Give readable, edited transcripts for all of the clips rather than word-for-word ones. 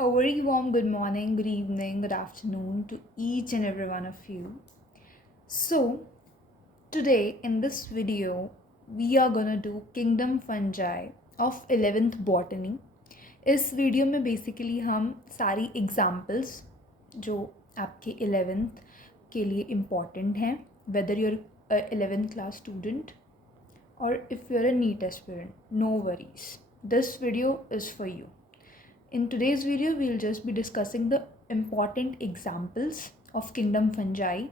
A very warm good morning, good evening, good afternoon to each and every one of you. So, today in this video, we are gonna do Kingdom Fungi of 11th Botany. इस video में basically हम सारी examples जो आपके 11th के लिए important हैं, whether your 11th class student or if you're a NEET aspirant, no worries. This video is for you. In today's video, we'll just be discussing the important examples of kingdom fungi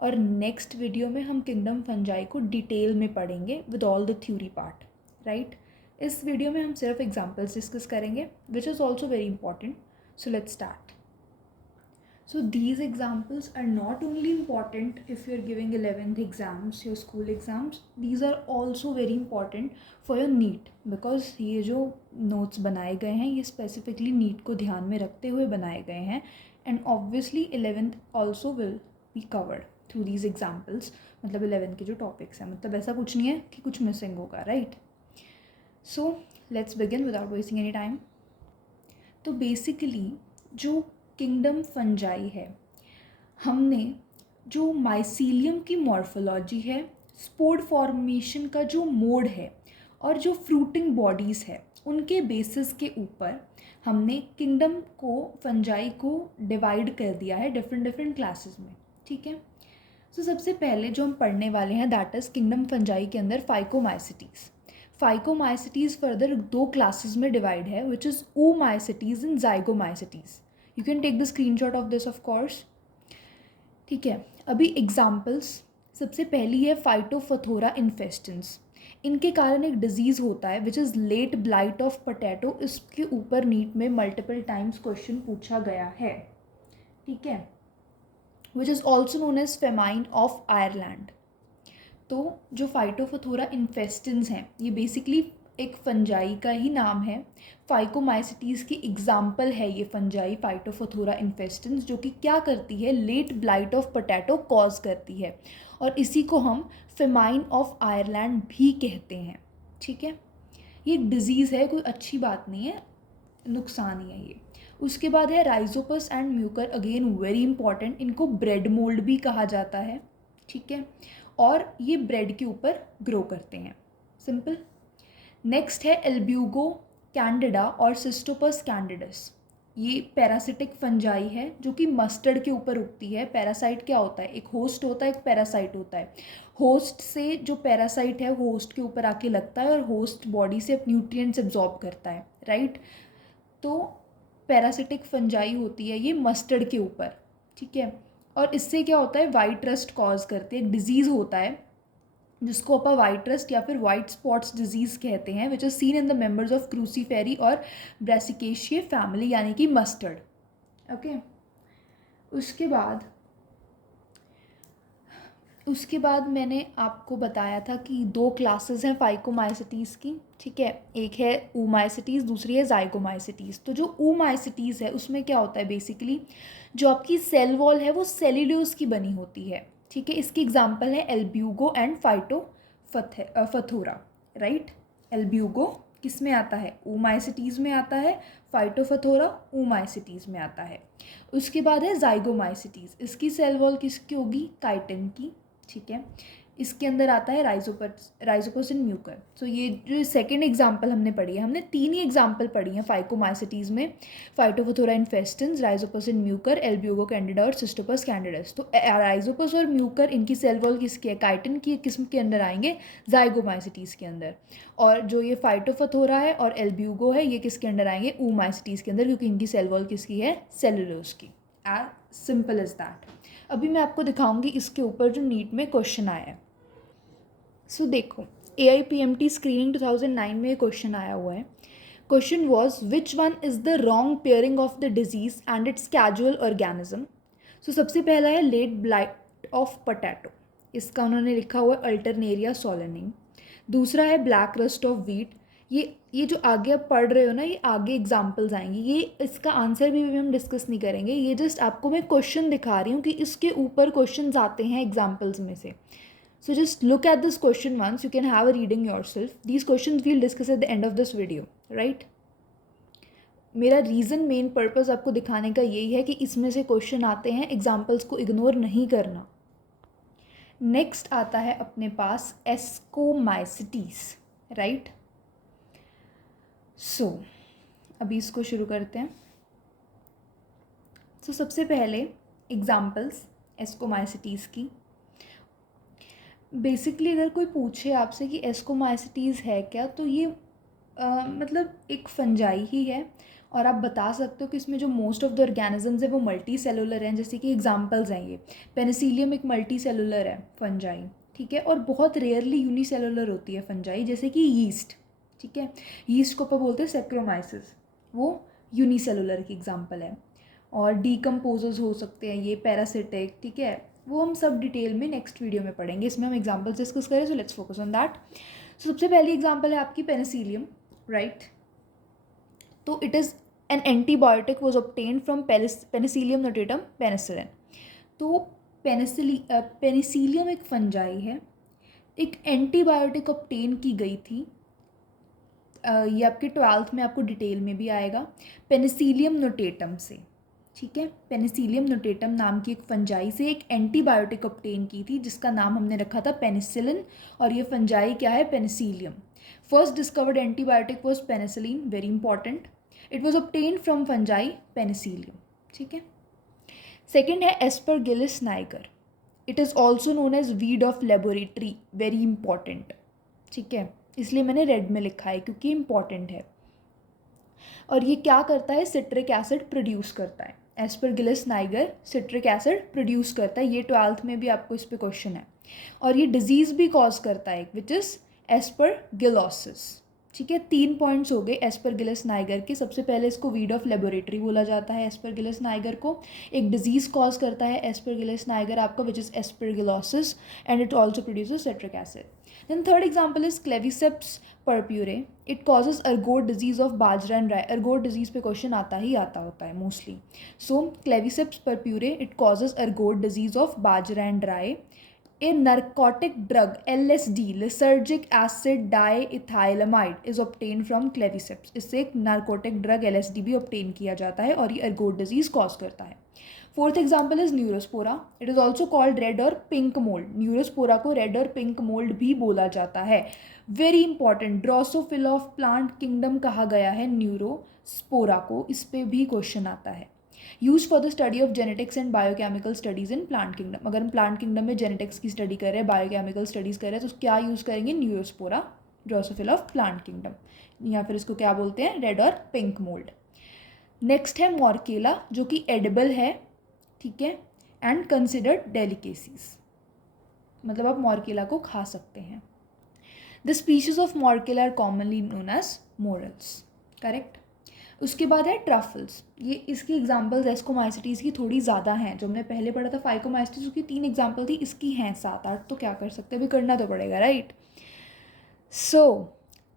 और next video में हम kingdom fungi को detail में पढ़ेंगे with all the theory part, right. इस video में हम सिर्फ एग्जांपल्स डिस्कस करेंगे विच is also very important. So let's start. So these examples are not only important if you're giving 11th exams, your school exams, these are also very important for your NEET because ये जो notes बनाए गए हैं ये specifically NEET को ध्यान में रखते हुए बनाए गए हैं and obviously 11th also will be covered through these examples. मतलब 11th के जो topics हैं, मतलब ऐसा कुछ नहीं है कि कुछ missing होगा, right? So let's begin without wasting any time. तो basically जो किंगडम फंजाई है, हमने जो माइसीलियम की मॉर्फोलॉजी है, स्पोर फॉर्मेशन का जो मोड है और जो फ्रूटिंग बॉडीज़ है उनके बेसिस के ऊपर हमने किंगडम को फंजाई को डिवाइड कर दिया है डिफरेंट क्लासेस में. ठीक है. सो सबसे पहले जो हम पढ़ने वाले हैं दैट इज़ किंगडम फंजाई के अंदर फाइकोमाइसिटीज़. फाइकोमाइसिटीज़ फर्दर दो क्लासेस में डिवाइड है which is oomaisites and zygomaicites. You can take the screenshot of this of course. ठीक है. अभी एग्जाम्पल्स, सबसे पहली है फाइटोफथोरा इन्फेस्टेंस. इनके कारण एक डिजीज़ होता है which is late blight of potato. इसके ऊपर नीट में मल्टीपल टाइम्स क्वेश्चन पूछा गया है. ठीक है. Which is also known as famine of Ireland. तो जो फाइटोफथोरा इन्फेस्टेंस हैं ये बेसिकली एक फंजाई का ही नाम है. फाइकोमाइसिटीज़ की एग्जाम्पल है ये फंजाई फाइटोफथोरा इन्फेस्टेंस, जो कि क्या करती है, late blight of potato cause करती है और इसी को हम फेमाइन ऑफ आयरलैंड भी कहते हैं. ठीक है. ये डिजीज़ है, कोई अच्छी बात नहीं है, नुकसान ही है ये. उसके बाद है Rhizopus and Mucor, again very important. इनको ब्रेड मोल्ड भी कहा जाता है. ठीक है. और ये ब्रेड के ऊपर ग्रो करते हैं. सिंपल. नेक्स्ट है एल्ब्यूगो कैंडिडा और सिस्टोपस कैंडिडस. ये पैरासिटिक फंजाई है जो कि मस्टर्ड के ऊपर उगती है. पैरासाइट क्या होता है, एक होस्ट होता है, एक पैरासाइट होता है. होस्ट से जो पैरासाइट है होस्ट के ऊपर आके लगता है और होस्ट बॉडी से न्यूट्रिएंट्स एब्जॉर्ब करता है, राइट. तो पैरासिटिक फंजाई होती है ये मस्टर्ड के ऊपर. ठीक है. और इससे क्या होता है, वाइट रस्ट कॉज करते हैं. एक डिजीज़ होता है जिसको अपन वाइट रस्ट या फिर वाइट स्पॉट्स डिजीज़ कहते हैं which is seen in the members of Cruciferae और ब्रेसिकेशिए फैमिली यानी कि मस्टर्ड. ओके. उसके बाद मैंने आपको बताया था कि दो क्लासेस हैं फाइकोमाइसिटीज़ की. ठीक है. एक है oomaicites, दूसरी है zygomaicites. तो जो oomaicites है उसमें क्या होता है, बेसिकली जो आपकी सेल वॉल है वो सेल्यूलोज की बनी होती है. ठीक है. इसकी एग्जांपल है Albugo and Phytophthora, right. Albugo किस में आता है, oomaicites में आता है. फाइटोफथोरा oomaicites में आता है. उसके बाद है zygomaicites. इसकी सेल वॉल किसकी होगी, काइटिन की. ठीक है. इसके अंदर आता है राइजोपस एंड म्यूकर. सो ये जो सेकंड एग्जांपल हमने पढ़ी है, हमने तीन ही एग्जांपल पढ़ी हैं फाइकोमाइसिटीज़ में. Phytophthora infestans, Rhizopus and Mucor, Albugo Candida और सिस्टोपस कैंडिडस. तो राइजोपस और म्यूकर इनकी सेल वॉल किसकी है, काइटिन की किस्म के अंदर आएंगे, जाइगोमाइसिटीज़ के अंदर. और जो ये फाइटोफथोरा है और एल्ब्यूगो है ये किसके अंदर आएंगे, oomaicites के अंदर, क्योंकि इनकी सेल वॉल किसकी है, सेलुलोज की. As simple as that. अभी मैं आपको दिखाऊंगी इसके ऊपर जो नीट में क्वेश्चन आया है. सो देखो, AIPMT स्क्रीनिंग 2009 में ये क्वेश्चन आया हुआ है. Question was which one is the wrong pairing of the disease and its causal organism. So सबसे पहला है लेट ब्लाइट ऑफ पोटैटो. इसका उन्होंने लिखा हुआ है अल्टरनेरिया सोलेनिंग. दूसरा है ब्लैक रस्ट ऑफ वीट. ये जो आगे आप पढ़ रहे हो ना, ये आगे एग्जाम्पल्स आएंगे. ये इसका आंसर भी हम डिस्कस नहीं करेंगे, ये जस्ट आपको मैं क्वेश्चन दिखा रही हूँ कि इसके ऊपर क्वेश्चन आते हैं एग्जाम्पल्स में से. So just look at this question once. You can have a reading yourself. These questions we'll discuss at the end of this video, right? मेरा रीज़न, मेन पर्पज़ आपको दिखाने का यही है कि इसमें से क्वेश्चन आते हैं, एग्जाम्पल्स को इग्नोर नहीं करना। नेक्स्ट आता है अपने पास एस्कोमाइसिटीज़, राइट। सो अभी इसको शुरू करते हैं। सो सबसे पहले एग्जाम्पल्स एस्कोमाइसिटीज़ की। बेसिकली अगर कोई पूछे आपसे कि एस्कोमाइसिटीज़ है क्या, तो ये मतलब एक फंजाई ही है, और आप बता सकते हो कि इसमें जो मोस्ट ऑफ द ऑर्गेनिजम्स है वो मल्टी सेलुलर हैं। जैसे कि एग्जांपल्स हैं, ये पेनिसिलियम एक मल्टी सेलुलर है फंजाई, ठीक है, और बहुत रेयरली यूनिसेलुलर होती है फंजाई, जैसे कि यीस्ट, ठीक है। यीस्ट को अपन बोलते हैं सैक्रोमाइसिस, वो यूनिसेलुलर की एग्जाम्पल है। और डीकम्पोजर्स हो सकते हैं ये, पैरासिटिक, ठीक है, वो हम सब डिटेल में नेक्स्ट वीडियो में पढ़ेंगे। इसमें हम एग्जाम्पल्स डिस्कस करें, so let's focus on that. सबसे पहली एग्जाम्पल है आपकी पेनिसिलियम, राइट। तो it is an antibiotic was obtained from Penicillium notatum penicillin. तो पेनिसिलियम एक फंजाई है, एक एंटीबायोटिक ऑब्टेन की गई थी। ये आपके 12th में आपको डिटेल में भी आएगा, पेनिसिलियम नोटेटम से, ठीक है। पेनिसिलियम नोटेटम नाम की एक फंजाई से एक एंटीबायोटिक ऑब्टेन की थी, जिसका नाम हमने रखा था पेनिसिलिन, और ये फंजाई क्या है, Penicillium. First discovered antibiotic was penicillin, very important. It was obtain from fungi Penicillium, ठीक है। सेकेंड है Aspergillus niger, it is also known as weed of laboratory, very important, ठीक है, इसलिए मैंने रेड में लिखा है क्योंकि इंपॉर्टेंट है। और ये क्या करता है, सिट्रिक एसिड प्रोड्यूस करता है। Aspergillus Niger citric acid produce करता है, ये 12th में भी आपको इस पे क्वेश्चन है। और ये डिजीज़ भी कॉज करता है, विच इज़ एस्परगिलोसिस, ठीक है। 3 पॉइंट्स हो गए एस्परगिलिस नाइगर के। सबसे पहले इसको वीड ऑफ लेबोरेटरी बोला जाता है एस्परगिलिस नाइगर को। एक डिजीज़ कॉज करता है एस्परगिलिस नाइगर आपका, which is aspergillosis, and it also produces citric acid. Then third example is Claviceps purpurae. It causes ergot disease of bajra and राई। ergot disease पे क्वेश्चन आता ही आता होता है mostly. So Claviceps purpurae, it causes ergot disease of bajra and राई। A narcotic drug LSD, lysergic acid diethylamide, is obtained from Claviceps. इससे एक narcotic drug LSD भी obtain किया जाता है और ये ergot disease कॉज करता है। Fourth example is Neurospora, it is also called red और पिंक मोल्ड। न्यूरोस्पोरा को रेड और पिंक मोल्ड भी बोला जाता है, very important. Drosophila of plant kingdom कहा गया है न्यूरोस्पोरा को, इस पे भी क्वेश्चन आता है। Use for the study of genetics and biochemical studies in plant kingdom. अगर हम प्लांट किंगडम में जेनेटिक्स की स्टडी कर रहे हैं, बायोकेमिकल स्टडीज कर रहे हैं, तो क्या यूज़ करेंगे, Neurospora, Drosophila of plant kingdom, या फिर इसको क्या बोलते हैं, रेड और पिंक मोल्ड। नेक्स्ट है मॉर्केला, जो कि एडिबल है, ठीक है, एंड कंसिडर्ड डेलिकेसीज, मतलब आप मॉर्केला को खा सकते हैं। The species of Morchella are commonly known as morels, correct. उसके बाद है ट्रफल्स, ये इसकी एग्जाम्पल्स एस्कोमाइसिटीज़ की थोड़ी ज़्यादा हैं। जो हमने पहले पढ़ा था फाइकोमाइसिटीज़, उसकी 3 एग्जाम्पल थी, इसकी हैं 7-8, तो क्या कर सकते हैं, अभी करना तो पड़ेगा, राइट। सो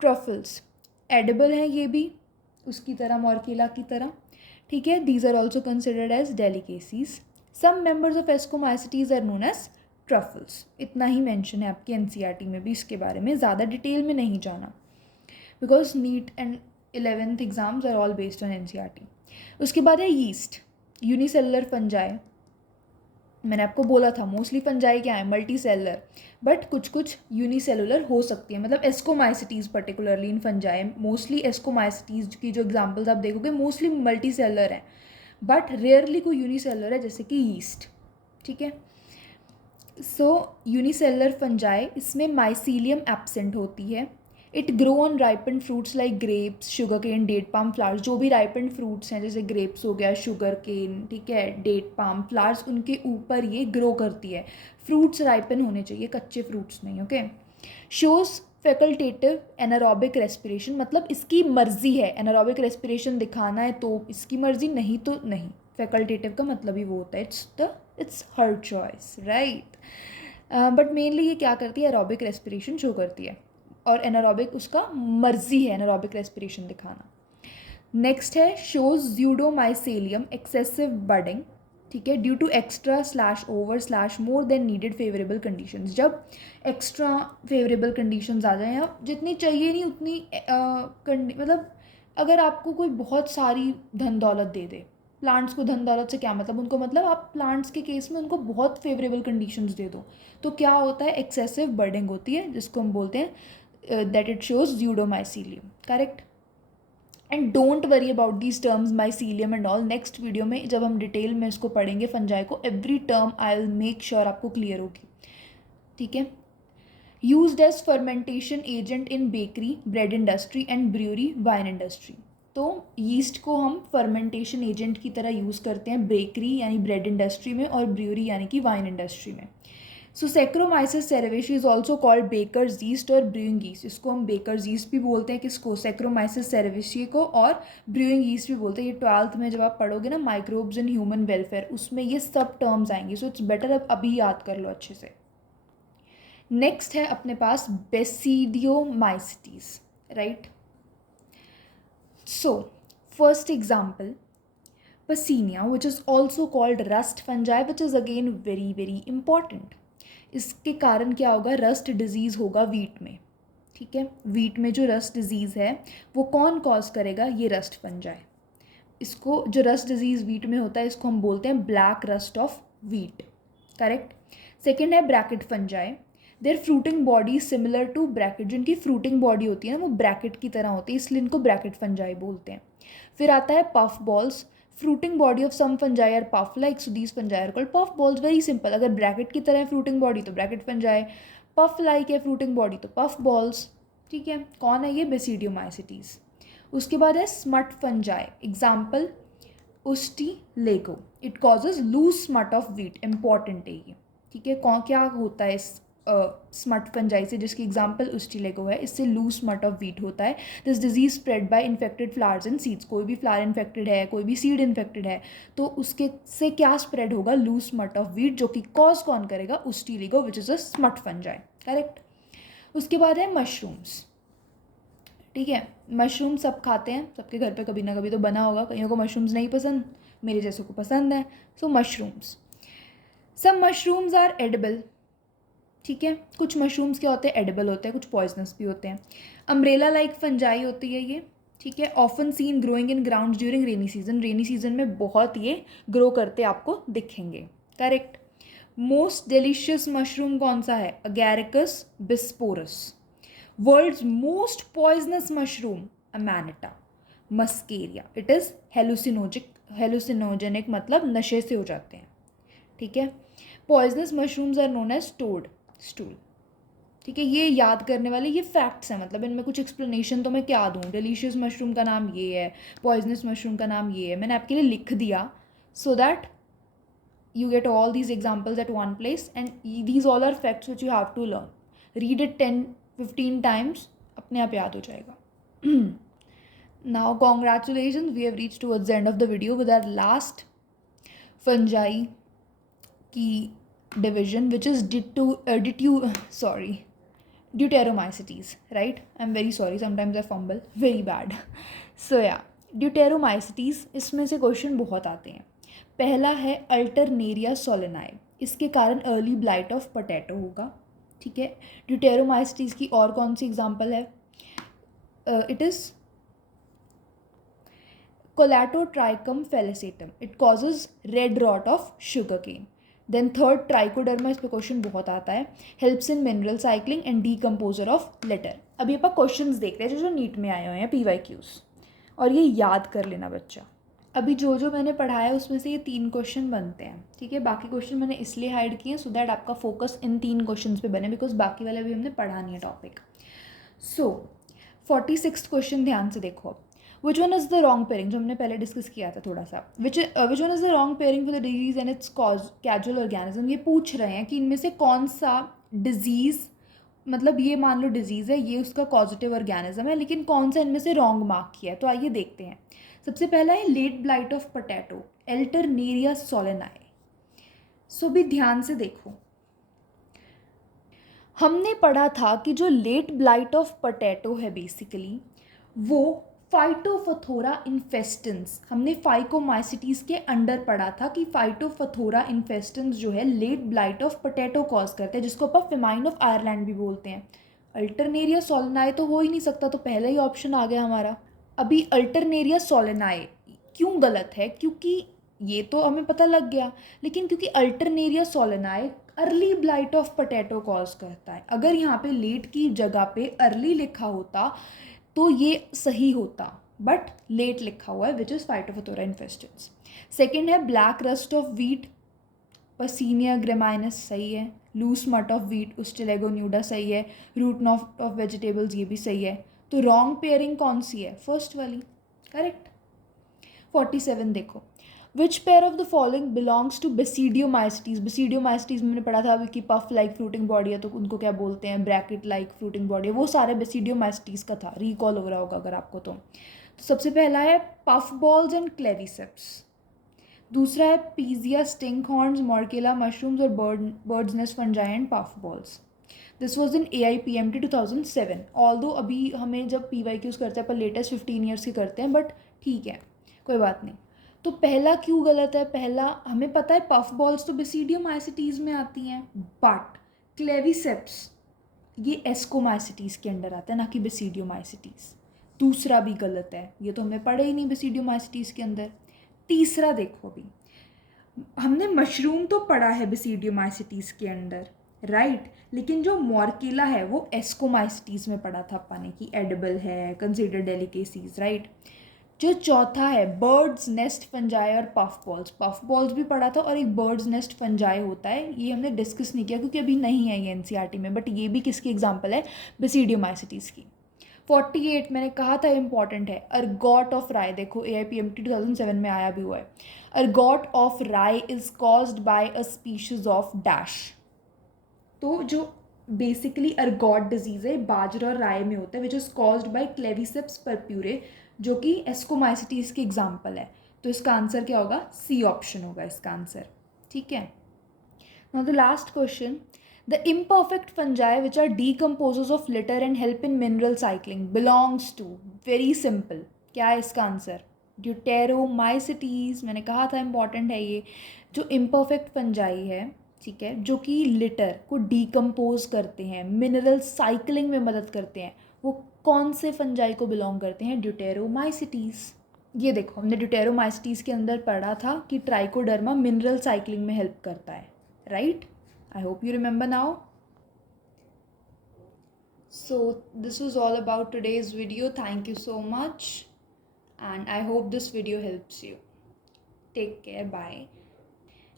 ट्रफल्स एडिबल हैं ये भी, उसकी तरह, मॉर्केला की तरह, ठीक है। These are also considered as delicacies. Some members of ascomycetes are known as truffles. इतना ही मेंशन है आपके एनसीईआरटी में भी, इसके बारे में ज़्यादा डिटेल में नहीं जाना, because NEET and 11th exams are all based on NCERT. उसके बाद है यीस्ट, यूनिसेलुलर फंजाई। मैंने आपको बोला था मोस्टली फंजाई क्या है, मल्टी सेलुलर, बट कुछ कुछ यूनिसेलुलर हो सकती है, मतलब ascomycetes particularly in fungi. Mostly ascomycetes की जो एग्जांपल्स आप देखोगे मोस्टली मल्टी सेलुलर हैं, बट रेयरली कोई यूनिसेलुलर है, जैसे कि यीस्ट, ठीक है। सो यूनिसेलुलर फंजाई, इसमें माइसीलियम एब्सेंट होती है। It grow on ripened fruits like grapes, sugar cane, date palm flowers. जो भी राइपेंड फ्रूट्स हैं, जैसे ग्रेप्स हो गया, शुगर केन, ठीक है, डेट पाम फ्लावर्स, उनके ऊपर ये ग्रो करती है। फ्रूट्स राइपन होने चाहिए, कच्चे फ्रूट्स नहीं, okay. Shows facultative anaerobic respiration, मतलब इसकी मर्जी है एनारोबिक रेस्पिरेशन दिखाना है तो इसकी मर्जी, नहीं तो नहीं। फैकल्टेटिव का मतलब ही वो होता है, it's her choice, right. But mainly ये क्या करती है, एरोबिक रेस्पिरेशन शो करती है, और एनारोबिक उसका मर्जी है एनारोबिक रेस्पिरेशन दिखाना। नेक्स्ट है शोज ज़्यूडोमाइसेलियम एक्सेसिव बडिंग, ठीक है, due to extra slash over slash more than needed favourable conditions. जब एक्स्ट्रा फेवरेबल कंडीशंस आ जाए या जितनी चाहिए नहीं उतनी मतलब अगर आपको कोई बहुत सारी धन दौलत दे दे, प्लांट्स को धन दौलत से क्या मतलब, उनको मतलब आप प्लांट्स के केस में उनको बहुत फेवरेबल कंडीशंस दे दो, तो क्या होता है, एक्सेसिव बर्डिंग होती है, जिसको हम बोलते हैं that it shows pseudomycelium, correct. And don't worry about these terms mycelium and all, next video में जब हम डिटेल में इसको पढ़ेंगे फंजाई को, every term I will make sure आपको क्लियर होगी, ठीक है। Used as fermentation agent in bakery, bread industry and brewery, wine industry. तो यीस्ट को हम फर्मेंटेशन एजेंट की तरह यूज़ करते हैं बेकरी यानी ब्रेड इंडस्ट्री में, और ब्रूअरी यानी कि वाइन इंडस्ट्री में। So Saccharomyces cerevisiae is also called baker's yeast और ब्रूइंग यीस्ट। इसको हम बेकर्स यीस्ट भी बोलते हैं, किसको, सेक्रोमाइसिस सेरेविशी को, और ब्रूइंग यीस्ट भी बोलते हैं। ये 12th में जब आप पढ़ोगे ना माइक्रोब्स इन ह्यूमन वेलफेयर, उसमें ये सब टर्म्स आएंगी, सो इट्स बेटर अब अभी याद कर लो अच्छे से। नेक्स्ट है अपने पास Basidiomycetes, right. So first example, Pacenia, which is also called rust fungi, which is again very very important. इसके कारण क्या होगा, रस्ट डिजीज़ होगा वीट में, ठीक है। वीट में जो रस्ट डिजीज़ है वो कौन कॉज करेगा, ये रस्ट फंजाई। इसको जो रस्ट डिजीज़ वीट में होता है इसको हम बोलते हैं black rust of wheat, correct. Second है bracket fungi, their fruiting body similar to bracket, जो इनकी फ्रूटिंग बॉडी होती है ना वो ब्रैकेट की तरह होती है, इसलिए इनको ब्रैकेट फंजाई बोलते हैं। फिर आता है puff balls, fruiting body of some fungi are puff like, so these fungi are called puff balls, very simple. अगर ब्रैकेट की तरह है फ्रूटिंग बॉडी तो ब्रैकेट फंजाई, पफ लाइक है फ्रूटिंग बॉडी तो पफ बॉल्स, ठीक है। कौन है ये, बेसिडियोमाइसिटीज। उसके बाद है smut fungi, example Ustilago, it causes loose smut of wheat, important है ये, ठीक है। कौन क्या होता है इस स्मट फंजाई से, जिसकी एग्जाम्पल उस्टिलेगो है, इससे लूज स्मट ऑफ वीट होता है। This disease spread by infected flowers and seeds, कोई भी फ्लावर इन्फेक्टेड है, कोई भी सीड इन्फेक्टेड है, तो उसके से क्या स्प्रेड होगा, लूज स्मट ऑफ वीट, जो कि कॉज कौन करेगा, Ustilago, which is a smut fungi, correct. उसके बाद है मशरूम्स, ठीक है। मशरूम सब खाते हैं, सबके घर पे कभी ना कभी तो बना होगा, कईयों को मशरूम्स नहीं पसंद, मेरे जैसों को पसंद है। सो मशरूम्स, सब मशरूम्स आर एडिबल, ठीक है। कुछ मशरूम्स क्या होते हैं, एडिबल होते हैं, कुछ पॉइजनस भी होते हैं। अम्ब्रेला लाइक फंजाई होती है ये, ठीक है। Often seen growing in ground during rainy season, rainy season में बहुत ये ग्रो करते आपको दिखेंगे, करेक्ट। मोस्ट डिलीशियस मशरूम कौन सा है, Agaricus bisporus. World's most poisonous mushroom, Amanita muscaria, it is hallucinogenic, मतलब नशे से हो जाते हैं, ठीक है। Poisonous mushrooms are known as toadstool, ठीक है। ये याद करने वाले ये फैक्ट्स हैं, मतलब इनमें कुछ एक्सप्लेनेशन तो मैं क्या दूँ, डिलीशियस मशरूम का नाम ये है, पॉइजनस मशरूम का नाम ये है, मैंने आपके लिए लिख दिया so that you get all these examples at one place, and these all are facts which you have to learn. Read it 10-15 times, अपने आप याद हो जाएगा। Now congratulations, we have reached towards the end of the video with our last fungi की division, which is deuteromycetes, right? I'm very sorry, sometimes I fumble very bad. So yeah, deuteromycetes, इसमें से question बहुत आते हैं। पहला है Alternaria solani, इसके कारण अर्ली ब्लाइट ऑफ पोटैटो होगा, ठीक है। ड्यूटेरोमाइसिटीज की और कौन सी एग्जांपल है, it is Colletotrichum falcatum, it causes red rot of sugarcane. Then third Trichoderma, इस पर क्वेश्चन बहुत आता है, helps in mineral cycling and decomposer of litter. अभी आप क्वेश्चन देख रहे हैं जो नीट में आए हुए हैं, PYQs, और ये याद कर लेना बच्चा। अभी जो जो मैंने पढ़ाया है उसमें से ये 3 क्वेश्चन बनते हैं, ठीक है। बाकी क्वेश्चन मैंने इसलिए हाइड किए सो दैट आपका फोकस इन 3 क्वेश्चन पे बने, बिकॉज बाकी वाले भी हमने पढ़ा नहीं है टॉपिक। सो 46th क्वेश्चन ध्यान से देखो, विच one is the wrong pairing, जो हमने पहले डिस्कस किया था थोड़ा सा, विच one is the wrong pairing for the disease and it's cause casual organism. ये पूछ रहे हैं कि इनमें से कौन सा डिजीज़, मतलब ये मान लो डिजीज़ है, ये उसका कॉजिटिव ऑर्गेनिज्म है, लेकिन कौन सा इनमें से रॉन्ग मार्क किया है। तो आइए देखते हैं। सबसे पहला है late blight of potato, Alternaria solani. सो भी ध्यान से देखो, हमने पढ़ा था कि जो लेट ब्लाइट ऑफ पोटैटो है बेसिकली वो फाइटोफथोरा इन्फेस्टेंस, हमने फाइकोमाइसिटीज के अंडर पढ़ा था कि फाइटोफथोरा इन्फेस्टेंस जो है late blight of potato cause करते हैं, जिसको अपन फेमाइन ऑफ आयरलैंड भी बोलते हैं। अल्टरनेरिया सोलेनाई तो हो ही नहीं सकता, तो पहला ही ऑप्शन आ गया हमारा। अभी अल्टरनेरिया सोलेनाए क्यों गलत है, क्योंकि ये तो हमें पता लग गया, लेकिन क्योंकि Alternaria solani early blight of potato cause करता है। अगर यहाँ पे लेट की जगह पे अर्ली लिखा होता तो ये सही होता, बट लेट लिखा हुआ है, which is Phytophthora infestans. Second है ब्लैक रस्ट ऑफ वीट, पसीनिया ग्रेमाइनस सही है। लूस मट ऑफ वीट, उस्टेलेगोन्यूडा सही है। रूट नॉट ऑफ वेजिटेबल्स ये भी सही है। तो रॉन्ग पेयरिंग कौन सी है? फर्स्ट वाली, करेक्ट। 47 देखो, which pair of the following belongs to basidiomycetes. Basidiomycetes मैंने पढ़ा था अभी कि पफ लाइक फ्रूटिंग बॉडी है तो उनको क्या बोलते हैं, ब्रैकेट लाइक फ्रूटिंग बॉडी है, वो सारे बेसिडियोमाइसिटीज का था, रिकॉल हो रहा होगा अगर आपको तो सबसे पहला है पफ बॉल्स एंड क्लेविसेप्स। दूसरा है पीजिया स्टिंक हॉर्न्स, मॉर्केला मशरूम्स और birds nest fungi and puff balls. This was in AIPMT 2007। Although अभी हमें जब PYQs करते हैं पर लेटेस्ट 15 ईयर्स के करते हैं, बट ठीक है कोई बात नहीं। तो पहला क्यों गलत है? पहला हमें पता है पफ बॉल्स तो बेसिडियोमाइसिटीज में आती हैं, बट क्लेविसेप्स ये एस्कोमाइसिटीज के अंडर आता है, ना कि बेसिडियोमाइसिटीज। दूसरा भी गलत है, ये तो हमने पढ़े ही नहीं बेसिडियोमाइसिटीज के अंदर। तीसरा देखो, अभी हमने मशरूम तो पढ़ा है बेसिडियोमाइसिटीज के अंडर, राइट, लेकिन जो मॉर्केला है वो एस्कोमाइसिटीज में पढ़ा था अपन ने कि एडिबल है, कंसिडर डेलिकेसीज, राइट। जो चौथा है बर्ड्स नेस्ट फंजाई और पफ बॉल्स भी पढ़ा था, और एक बर्ड्स नेस्ट फंजाई होता है, ये हमने डिस्कस नहीं किया क्योंकि अभी नहीं है ये NCERT में, बट ये भी किसकी एग्जाम्पल है? बेसिडियोमाइसिटीज की। 48 मैंने कहा था इंपॉर्टेंट है, अर्गॉट ऑफ राय। देखो AIPMT 2007 में आया भी हुआ है। Ergot of rye is caused by a species of dash. तो जो बेसिकली अर्गॉट डिजीज है बाजरा और राय में होता है, which is caused by Claviceps purpurea, जो कि एस्कोमाइसिटीज की एग्जाम्पल है। तो इसका आंसर क्या होगा? C ऑप्शन होगा इसका आंसर, ठीक है। Now the last question, the imperfect fungi which are decomposers of litter and help in mineral cycling belongs to, very simple, क्या है इसका आंसर? ड्यूटेरोमाइसिटीज। मैंने कहा था इंपॉर्टेंट है ये। जो इम्परफेक्ट फंजाई है, ठीक है, जो कि लिटर को डिकम्पोज करते हैं, मिनरल साइकिलिंग में मदद करते हैं, वो कौन से फंजाई को बिलोंग करते हैं? ड्यूटेरोमाइसिटीज। ये देखो हमने ड्यूटेरोमाइसिटीज के अंदर पढ़ा था कि ट्राइकोडर्मा मिनरल साइकिलिंग में हेल्प करता है, right. I hope you remember now. So this was all about today's video. Thank you so much, and I hope this video helps you. Take care, bye.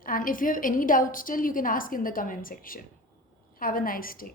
And if you have any doubts still, you can ask in the comment section. Have a nice day.